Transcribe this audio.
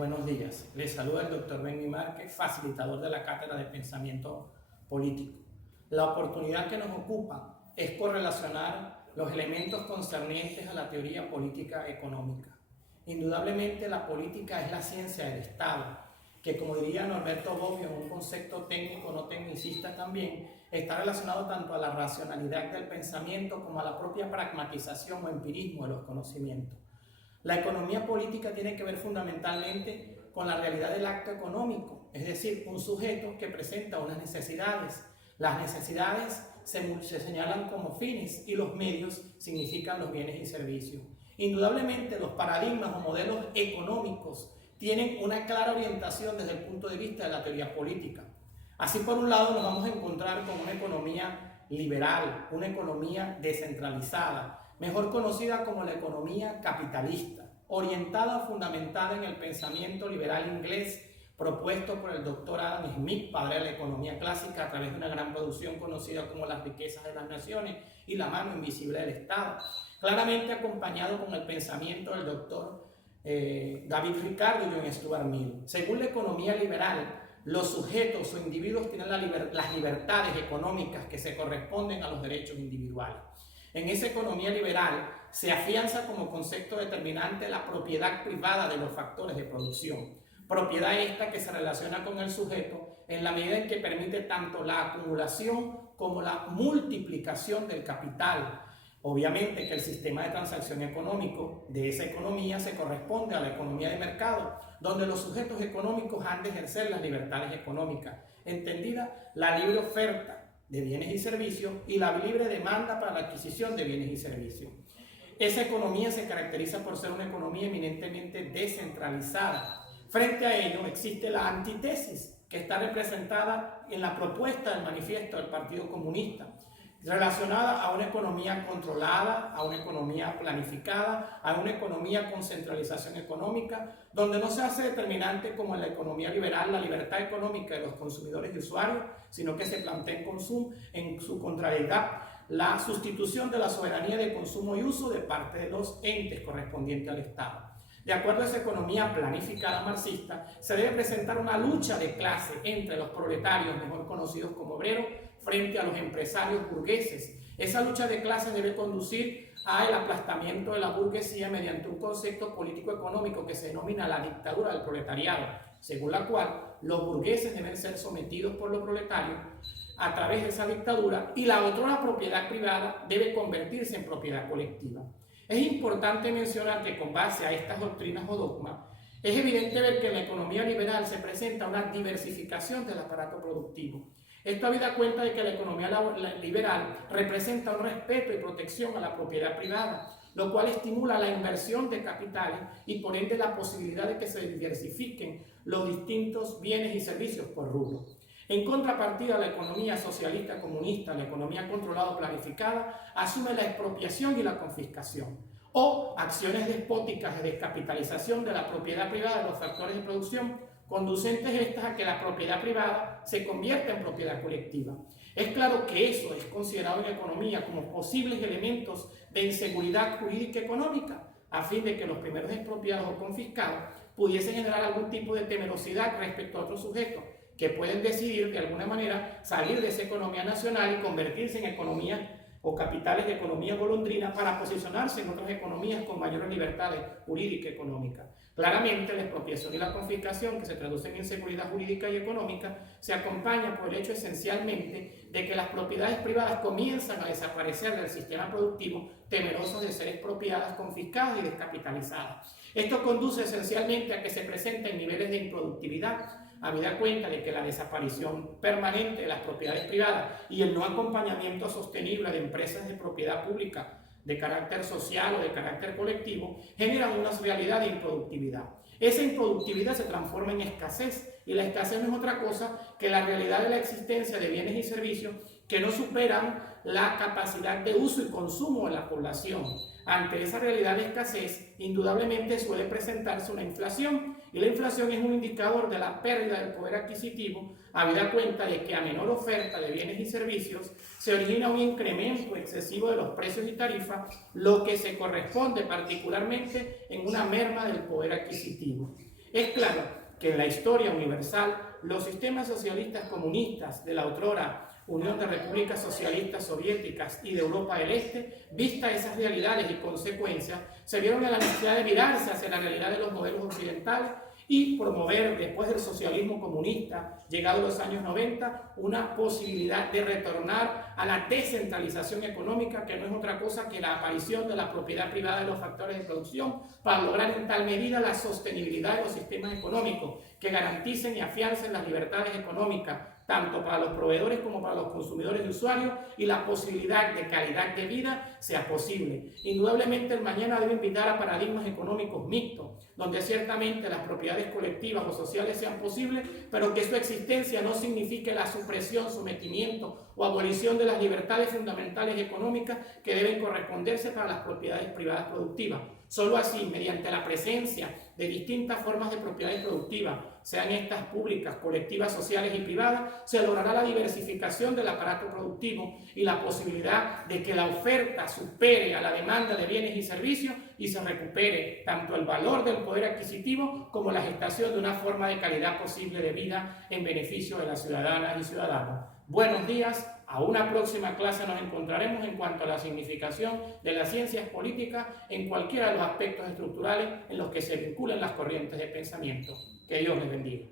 Buenos días. Les saluda el doctor Benny Márquez, facilitador de la Cátedra de Pensamiento Político. La oportunidad que nos ocupa es correlacionar los elementos concernientes a la teoría política económica. Indudablemente la política es la ciencia del Estado, que como diría Norberto Bobbio en un concepto técnico no tecnicista también, está relacionado tanto a la racionalidad del pensamiento como a la propia pragmatización o empirismo de los conocimientos. La economía política tiene que ver fundamentalmente con la realidad del acto económico, es decir, un sujeto que presenta unas necesidades. Las necesidades se señalan como fines y los medios significan los bienes y servicios. Indudablemente los paradigmas o modelos económicos tienen una clara orientación desde el punto de vista de la teoría política. Así, por un lado, nos vamos a encontrar con una economía liberal, una economía descentralizada, mejor conocida como la economía capitalista, orientada o fundamentada en el pensamiento liberal inglés propuesto por el doctor Adam Smith, padre de la economía clásica, a través de una gran producción conocida como Las riquezas de las naciones y La mano invisible del Estado, claramente acompañado con el pensamiento del doctor David Ricardo y John Stuart Mill. Según la economía liberal, los sujetos o individuos tienen las libertades económicas que se corresponden a los derechos individuales. En esa economía liberal se afianza como concepto determinante la propiedad privada de los factores de producción. Propiedad esta que se relaciona con el sujeto en la medida en que permite tanto la acumulación como la multiplicación del capital. Obviamente que el sistema de transacción económico de esa economía se corresponde a la economía de mercado, donde los sujetos económicos han de ejercer las libertades económicas, entendida la libre oferta de bienes y servicios y la libre demanda para la adquisición de bienes y servicios. Esa economía se caracteriza por ser una economía eminentemente descentralizada. Frente a ello existe la antítesis, que está representada en la propuesta del manifiesto del Partido Comunista, relacionada a una economía controlada, a una economía planificada, a una economía con centralización económica, donde no se hace determinante como en la economía liberal la libertad económica de los consumidores y usuarios, sino que se plantea en su contrariedad la sustitución de la soberanía de consumo y uso de parte de los entes correspondientes al Estado. De acuerdo a esa economía planificada marxista, se debe presentar una lucha de clase entre los proletarios, mejor conocidos como obreros, frente a los empresarios burgueses. Esa lucha de clases debe conducir al aplastamiento de la burguesía mediante un concepto político-económico que se denomina la dictadura del proletariado, según la cual los burgueses deben ser sometidos por los proletarios a través de esa dictadura y la otrora propiedad privada debe convertirse en propiedad colectiva. Es importante mencionar que con base a estas doctrinas o dogmas, es evidente ver que en la economía liberal se presenta una diversificación del aparato productivo. Esto habida cuenta de que la economía liberal representa un respeto y protección a la propiedad privada, lo cual estimula la inversión de capitales y por ende la posibilidad de que se diversifiquen los distintos bienes y servicios por rubro. En contrapartida, la economía socialista comunista, la economía controlada o planificada, asume la expropiación y la confiscación, o acciones despóticas de descapitalización de la propiedad privada de los factores de producción, conducentes estas a que la propiedad privada se convierta en propiedad colectiva. Es claro que eso es considerado en economía como posibles elementos de inseguridad jurídica y económica, a fin de que los primeros expropiados o confiscados pudiesen generar algún tipo de temerosidad respecto a otros sujetos que pueden decidir de alguna manera salir de esa economía nacional y convertirse en economías o capitales de economía golondrina para posicionarse en otras economías con mayores libertades jurídicas y económicas. Claramente, la expropiación y la confiscación, que se traducen en inseguridad jurídica y económica, se acompaña por el hecho esencialmente de que las propiedades privadas comienzan a desaparecer del sistema productivo, temerosos de ser expropiadas, confiscadas y descapitalizadas. Esto conduce esencialmente a que se presenten niveles de improductividad, habida cuenta de que la desaparición permanente de las propiedades privadas y el no acompañamiento sostenible de empresas de propiedad pública de carácter social o de carácter colectivo generan una realidad de improductividad. Esa improductividad se transforma en escasez y la escasez no es otra cosa que la realidad de la existencia de bienes y servicios que no superan la capacidad de uso y consumo de la población. Ante esa realidad de escasez, indudablemente suele presentarse una inflación, y la inflación es un indicador de la pérdida del poder adquisitivo, habida cuenta de que a menor oferta de bienes y servicios se origina un incremento excesivo de los precios y tarifas, lo que se corresponde particularmente en una merma del poder adquisitivo. Es claro que en la historia universal los sistemas socialistas comunistas de la otrora Unión de Repúblicas Socialistas Soviéticas y de Europa del Este, vistas esas realidades y consecuencias, se vieron en la necesidad de virarse hacia la realidad de los modelos occidentales y promover, después del socialismo comunista, llegado a los años 90, una posibilidad de retornar a la descentralización económica, que no es otra cosa que la aparición de la propiedad privada de los factores de producción, para lograr en tal medida la sostenibilidad de los sistemas económicos, que garanticen y afiancen las libertades económicas, tanto para los proveedores como para los consumidores y usuarios, y la posibilidad de calidad de vida sea posible. Indudablemente el mañana debe invitar a paradigmas económicos mixtos, donde ciertamente las propiedades colectivas o sociales sean posibles, pero que su existencia no signifique la supresión, sometimiento o abolición de las libertades fundamentales económicas que deben corresponderse para las propiedades privadas productivas. Solo así, mediante la presencia de distintas formas de propiedades productivas, sean estas públicas, colectivas, sociales y privadas, se logrará la diversificación del aparato productivo y la posibilidad de que la oferta supere a la demanda de bienes y servicios y se recupere tanto el valor del poder adquisitivo como la gestación de una forma de calidad posible de vida en beneficio de las ciudadanas y ciudadanos. Buenos días. A una próxima clase nos encontraremos en cuanto a la significación de las ciencias políticas en cualquiera de los aspectos estructurales en los que se vinculan las corrientes de pensamiento. Que Dios les bendiga.